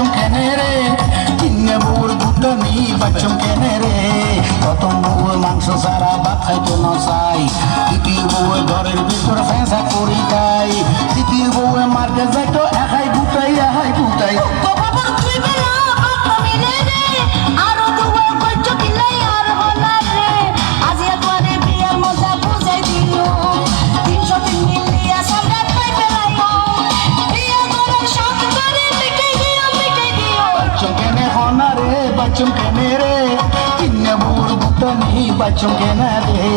বাচ্চুম কেনে রে তিনে বউর গুটানি বাচ্চুম কেনে রে প্রথম বউ মাংস সারা ভাত খাইতো না চাই দ্বিতীয় বউ ঘরের ভিতর ফেঁসা করি তাই তৃতীয় বউ মার্কে যাইতো একাই গুটাই বাচ্চুম কেনে রে তিনে বউর গুটানি বাচ্চুম কেনে রে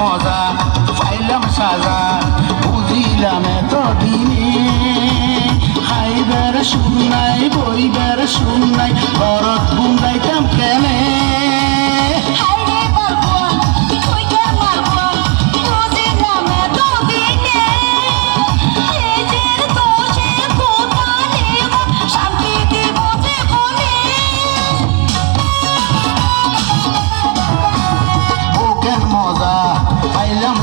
মজা পাইলাম সাজা বুঝিলাম এত দিনে খাইবার শুন নাই বইবার শুন নাই ঘরত বুঝাইতাম কেনে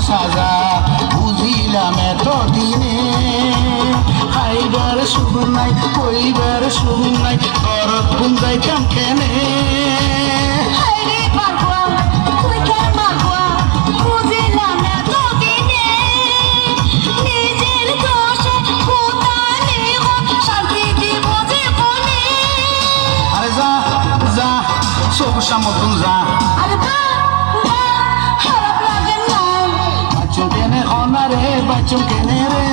সাজা বুঝিলাম এত দিনে খাইবার সুখ নাই কইবার সুখ নাই ঘরত বুঝাইতাম কেনে আরে যা যা সবুজা মতন যা বাচ্চুম কেনে রে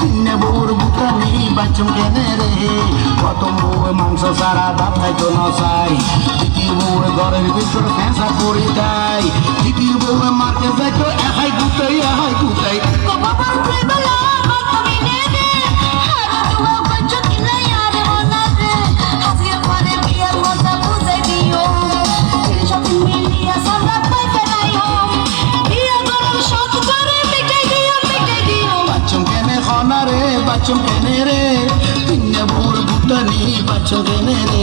তিনে বউর বুটানি বাচ্চুম কেনে রে প্রথম বউ মাংস সারা ভাত খাইতো না চাই দ্বিতীয় বউ ঘরের ভিতর ফেঁসা করি তাই তৃতীয় বউ মার্কে যাইতো একাই গুটাই বাচ্চুম কেনে রে তিনে বউর গুটানি বাচ্চুম কেনে রে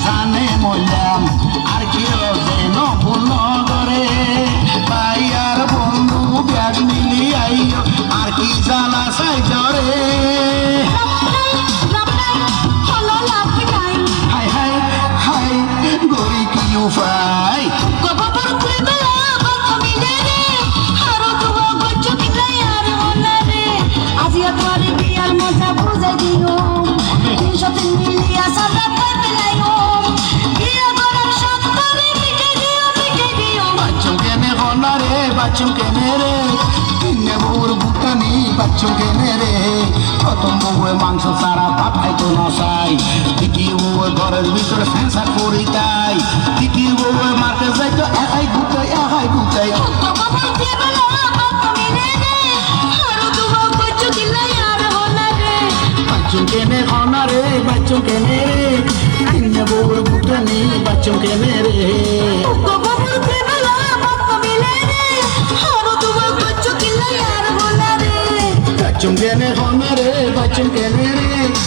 জানে মরলাম আর কেউ যেন ভুল করে ভাই আর বন্ধু ব্যাগ মিলি আইও আর কি জ্বালা চাই জরে হাই হাই হাই গরি কি উপায় বাচ্চুম কেনে রে তিনে বউর বুটানি বাচ্চুম কেনে রে প্রথম বউয়ে মাংস সারা ভাত খাইতো না চাই দ্বিতীয় বউয়ে ঘরের ভিতরে ফেঁসা করি তাই তৃতীয় বউয়ে মার্কে যাইতো একাই গুটাই বাচ্চুম কেনে খনা রে বাচ্চুম কেনে রে তিনে বউর বুটানি বাচ্চুম কেনে রে বাচ্চুম কেনে হনে রে বাচ্চুম কেনে রে